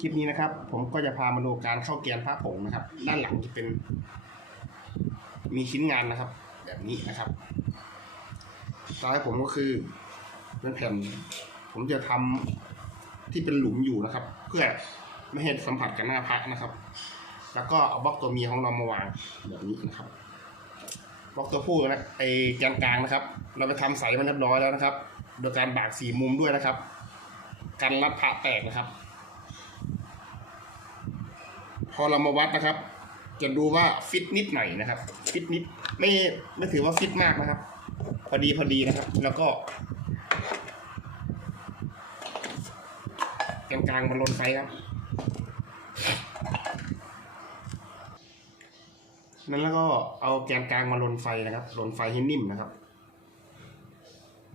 คลิปนี้นะครับ ผมก็จะพามาดูการเข้าแกนพระผงนะครับ ด้านหลังจะเป็น มีชิ้นงานนะครับ แบบนี้นะครับสไตล์ผมก็คือเป็นแผ่น ผมจะทำที่เป็นหลุมอยู่นะครับ เพื่อไม่ให้สัมผัสกับหน้าพระนะครับ แล้วก็เอาบล็อกตัวเมียของเรามาวางแบบนี้นะครับบล็อกตัวผู้นะไอ้แกนกลางนะครับ เราไปทำใสมันเรียบร้อยแล้วนะครับ โดยการบากสี่มุมด้วยนะครับ กันรัดพระแตกนะครับ พอเรามาวัดนะครับ จะดูว่าฟิตนิดหน่อยนะครับ ฟิตนิดไม่ไม่ถือว่าฟิตมากนะครับ พอดีพอดีนะครับ แล้วก็กลางกลางๆมันลนไฟครับ นั้นแล้วก็เอาแกนกลางมาลนไฟนะครับลนไฟให้นิ่มนะครับ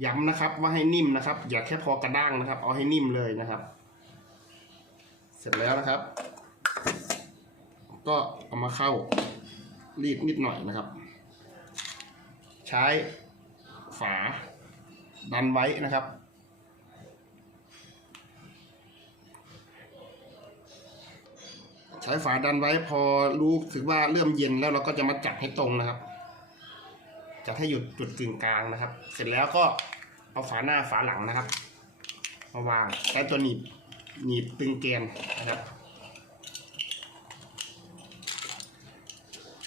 ย้ำนะครับว่าให้นิ่มนะครับ อย่าแค่พอกระด้างนะครับ เอาให้นิ่มเลยนะครับ เสร็จแล้วนะครับ ก็เอามาเข้ารีดนิดหน่อยนะครับ ใช้ฝาดันไว้นะครับ ใช้ฝาดันไว้พอรู้สึกว่าเริ่มเย็นแล้วเราก็จะมาจัดให้ตรงนะครับ จัดให้อยู่จุดกึ่งกลางนะครับ เสร็จแล้วก็เอาฝาหน้าฝาหลังนะครับมาวางใช้ตัวหนีบหนีบตึงแกนนะครับ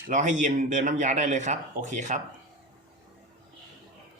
เราให้เย็นเดินน้ำยาได้เลยครับ โอเคครับ